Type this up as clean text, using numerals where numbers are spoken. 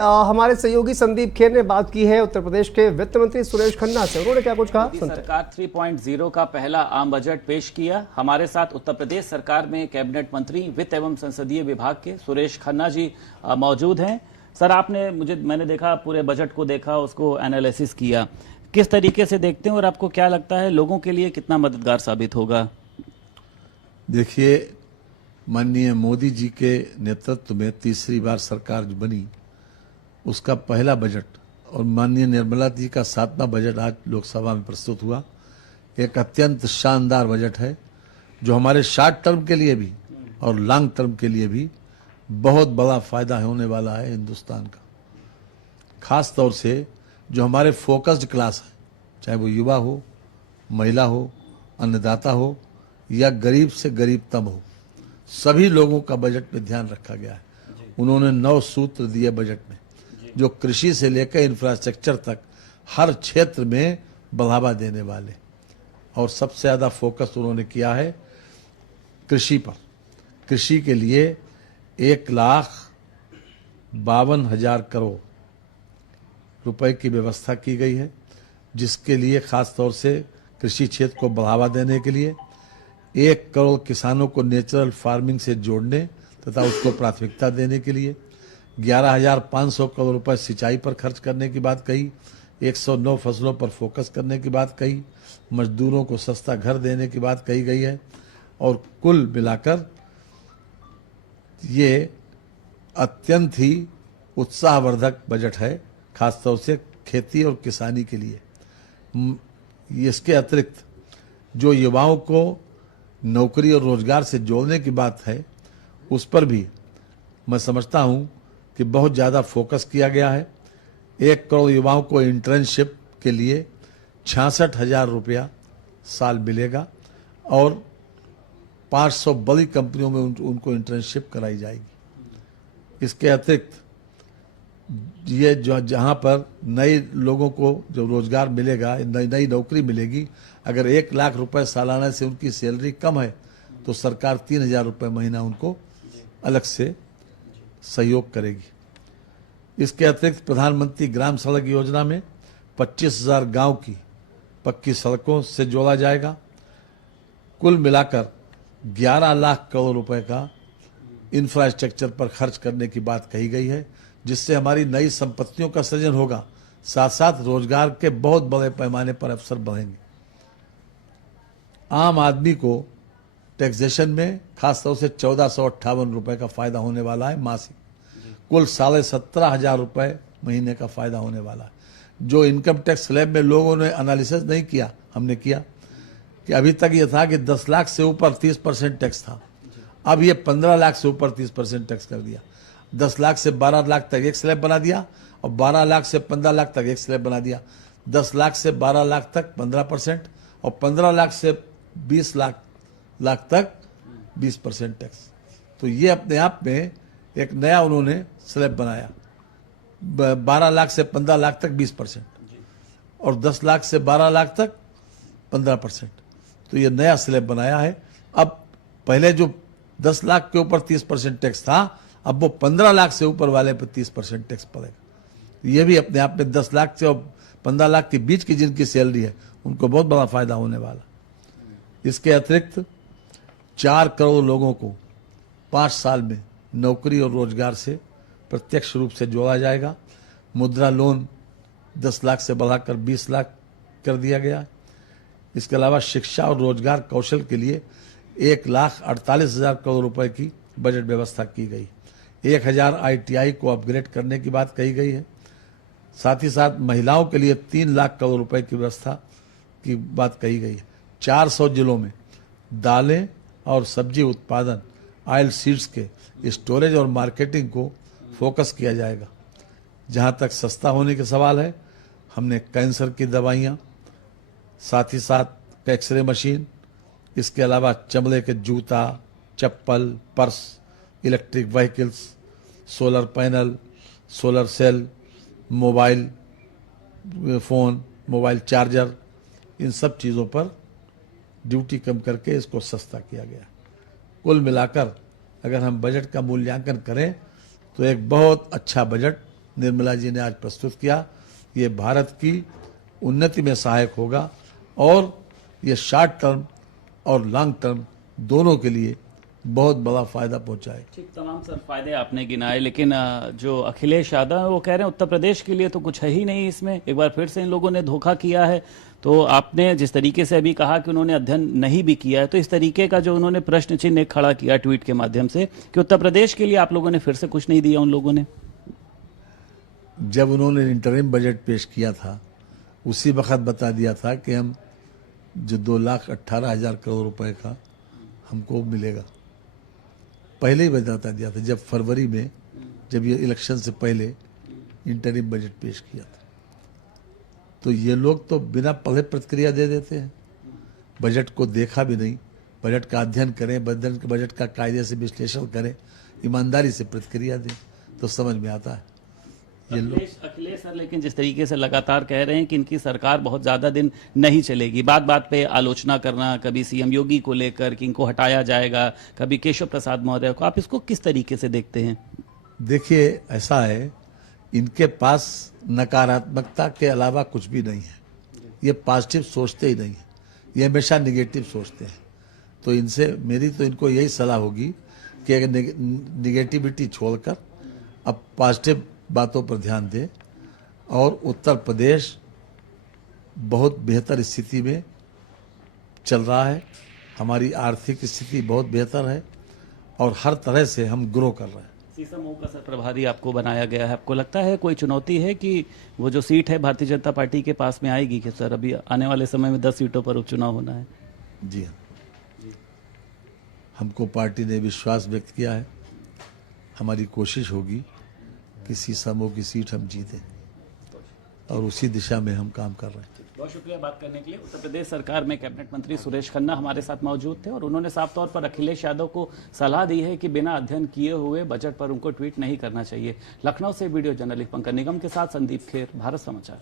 हमारे सहयोगी संदीप खेर ने बात की है उत्तर प्रदेश के वित्त मंत्री सुरेश खन्ना से। उन्होंने क्या कुछ कहा? सरकार 3.0 का पहला आम बजट पेश किया। हमारे साथ उत्तर प्रदेश सरकार में कैबिनेट मंत्री वित्त एवं संसदीय विभाग के सुरेश खन्ना जी मौजूद हैं। सर, मैंने देखा, पूरे बजट को देखा, उसको एनालिसिस किया, किस तरीके से देखते हैं और आपको क्या लगता है लोगों के लिए कितना मददगार साबित होगा? देखिए, माननीय मोदी जी के नेतृत्व में तीसरी बार सरकार जो बनी, उसका पहला बजट और माननीय निर्मला जी का 7वां बजट आज लोकसभा में प्रस्तुत हुआ। एक अत्यंत शानदार बजट है जो हमारे शॉर्ट टर्म के लिए भी और लॉन्ग टर्म के लिए भी बहुत बड़ा फायदा होने वाला है हिंदुस्तान का। खास तौर से जो हमारे फोकस्ड क्लास है, चाहे वो युवा हो, महिला हो, अन्नदाता हो या गरीब से गरीबतम हो, सभी लोगों का बजट में ध्यान रखा गया है। उन्होंने 9 सूत्र दिए बजट में, जो कृषि से लेकर इंफ्रास्ट्रक्चर तक हर क्षेत्र में बढ़ावा देने वाले, और सबसे ज़्यादा फोकस उन्होंने किया है कृषि पर। कृषि के लिए 1,52,000 करोड़ रुपए की व्यवस्था की गई है, जिसके लिए खास तौर से कृषि क्षेत्र को बढ़ावा देने के लिए 1 करोड़ किसानों को नेचुरल फार्मिंग से जोड़ने तथा उसको प्राथमिकता देने के लिए 11,500 करोड़ रुपए सिंचाई पर खर्च करने की बात कही, 109 फसलों पर फोकस करने की बात कही, मजदूरों को सस्ता घर देने की बात कही गई है। और कुल मिलाकर ये अत्यंत ही उत्साहवर्धक बजट है, खासतौर से खेती और किसानी के लिए। इसके अतिरिक्त जो युवाओं को नौकरी और रोजगार से जोड़ने की बात है, उस पर भी मैं समझता हूं कि बहुत ज़्यादा फोकस किया गया है। 1 करोड़ युवाओं को इंटर्नशिप के लिए 66,000 रुपया साल मिलेगा और 500 बड़ी कंपनियों में उनको इंटर्नशिप कराई जाएगी। इसके अतिरिक्त ये जहां पर नए लोगों को जो रोजगार मिलेगा, नई नौकरी मिलेगी, अगर 1 लाख रुपए सालाना से उनकी सैलरी कम है तो सरकार 3,000 रुपये महीना उनको अलग से सहयोग करेगी। इसके अतिरिक्त प्रधानमंत्री ग्राम सड़क योजना में 25,000 गांव की पक्की सड़कों से जोड़ा जाएगा। कुल मिलाकर 11 लाख करोड़ रुपए का इंफ्रास्ट्रक्चर पर खर्च करने की बात कही गई है, जिससे हमारी नई संपत्तियों का सृजन होगा, साथ साथ रोजगार के बहुत बड़े पैमाने पर अवसर बढ़ेंगे। आम आदमी को टैक्सेशन में खासतौर से 1458 रुपए का फायदा होने वाला है मासिक। कुल 17,500 रुपए महीने का फायदा होने वाला है। जो इनकम टैक्स स्लैब में लोगों ने एनालिसिस नहीं किया, हमने किया कि अभी तक ये था कि 10 लाख से ऊपर 30% टैक्स था, अब ये 15 लाख से ऊपर 30% टैक्स कर दिया। 10 लाख से 12 लाख तक एक स्लैब बना दिया और 12 लाख से 15 लाख तक एक स्लैब बना दिया। 10 लाख से 12 लाख तक 15% और 15 लाख से 20 लाख तक 20% टैक्स। तो ये अपने आप में एक नया उन्होंने स्लैब बनाया। 12 लाख से 15 लाख तक 20% और 10 लाख से 12 लाख तक 15%। तो ये नया स्लैब बनाया है। अब पहले जो 10 लाख के ऊपर 30% टैक्स था, अब वो 15 लाख से ऊपर वाले पर 30% टैक्स पड़ेगा। ये भी अपने आप में 10 लाख से और 15 लाख के बीच की जिनकी सैलरी है, उनको बहुत बड़ा फायदा होने वाला। इसके अतिरिक्त 4 करोड़ लोगों को 5 साल में नौकरी और रोजगार से प्रत्यक्ष रूप से जोड़ा जाएगा। मुद्रा लोन 10 लाख से बढ़ाकर 20 लाख कर दिया गया। इसके अलावा शिक्षा और रोजगार कौशल के लिए 1,48,000 करोड़ रुपए की बजट व्यवस्था की गई। 1,000 ITI को अपग्रेड करने की बात कही गई है। साथ ही साथ महिलाओं के लिए 3 लाख करोड़ रुपए की व्यवस्था की बात कही गई है। 400 जिलों में दालें और सब्जी उत्पादन, ऑयल सीड्स के स्टोरेज और मार्केटिंग को फोकस किया जाएगा। जहां तक सस्ता होने के सवाल है, हमने कैंसर की दवाइयां, साथ ही साथ एक्सरे मशीन, इसके अलावा चमड़े के जूता, चप्पल, purse, electric vehicles, solar panel, solar cell, mobile phone, mobile charger, इन सब चीज़ों पर ड्यूटी कम करके इसको सस्ता किया गया। कुल मिलाकर अगर हम बजट का मूल्यांकन करें तो एक बहुत अच्छा बजट निर्मला जी ने आज प्रस्तुत किया, ये भारत की उन्नति में सहायक होगा और ये शॉर्ट टर्म और लॉन्ग टर्म दोनों के लिए बहुत बड़ा फायदा पहुंचाएगा। ठीक, तमाम सर फायदे आपने गिनाए, लेकिन जो अखिलेश यादव है वो कह रहे हैं उत्तर प्रदेश के लिए तो कुछ है ही नहीं इसमें, एक बार फिर से इन लोगों ने धोखा किया है। तो आपने जिस तरीके से अभी कहा कि उन्होंने अध्ययन नहीं भी किया है, तो इस तरीके का जो उन्होंने प्रश्न चिन्ह खड़ा किया ट्वीट के माध्यम से कि उत्तर प्रदेश के लिए आप लोगों ने फिर से कुछ नहीं दिया उन लोगों ने। जब उन्होंने इंटरिम बजट पेश किया था उसी वक्त बता दिया था कि हम जो 2,18,000 करोड़ रुपए का हमको मिलेगा, पहले ही बता दिया था, जब फरवरी में जब ये इलेक्शन से पहले इंटरिम बजट पेश किया था। तो ये लोग तो बिना पढ़े प्रतिक्रिया दे देते हैं, बजट को देखा भी नहीं, बजट का अध्ययन करें, बजट का कायदे से विश्लेषण करें, ईमानदारी से प्रतिक्रिया दें तो समझ में आता है। ये लोग अखिलेश सर लेकिन जिस तरीके से लगातार कह रहे हैं कि इनकी सरकार बहुत ज्यादा दिन नहीं चलेगी, बात बात पे आलोचना करना, कभी सीएम योगी को लेकर कि इनको हटाया जाएगा, कभी केशव प्रसाद मौर्य को, आप इसको किस तरीके से देखते हैं? देखिए, ऐसा है, इनके पास नकारात्मकता के अलावा कुछ भी नहीं है, ये पॉजिटिव सोचते ही नहीं है, ये हमेशा निगेटिव सोचते हैं। तो इनसे मेरी तो इनको यही सलाह होगी कि अगर निगेटिविटी छोड़कर अब पॉजिटिव बातों पर ध्यान दें और उत्तर प्रदेश बहुत बेहतर स्थिति में चल रहा है, हमारी आर्थिक स्थिति बहुत बेहतर है और हर तरह से हम ग्रो कर रहे हैं। सीएम का सर प्रभारी आपको बनाया गया है, आपको लगता है कोई चुनौती है कि वो जो सीट है भारतीय जनता पार्टी के पास में आएगी कि सर अभी आने वाले समय में 10 सीटों पर उपचुनाव होना है? जी हाँ, हमको पार्टी ने विश्वास व्यक्त किया है, हमारी कोशिश होगी कि सीसामऊ की सीट हम जीतें और उसी दिशा में हम काम कर रहे हैं। बहुत शुक्रिया बात करने के लिए। उत्तर प्रदेश सरकार में कैबिनेट मंत्री सुरेश खन्ना हमारे साथ मौजूद थे और उन्होंने साफ तौर पर अखिलेश यादव को सलाह दी है कि बिना अध्ययन किए हुए बजट पर उनको ट्वीट नहीं करना चाहिए। लखनऊ से वीडियो जर्नलिस्ट पंकज निगम के साथ संदीप खेर, भारत समाचार।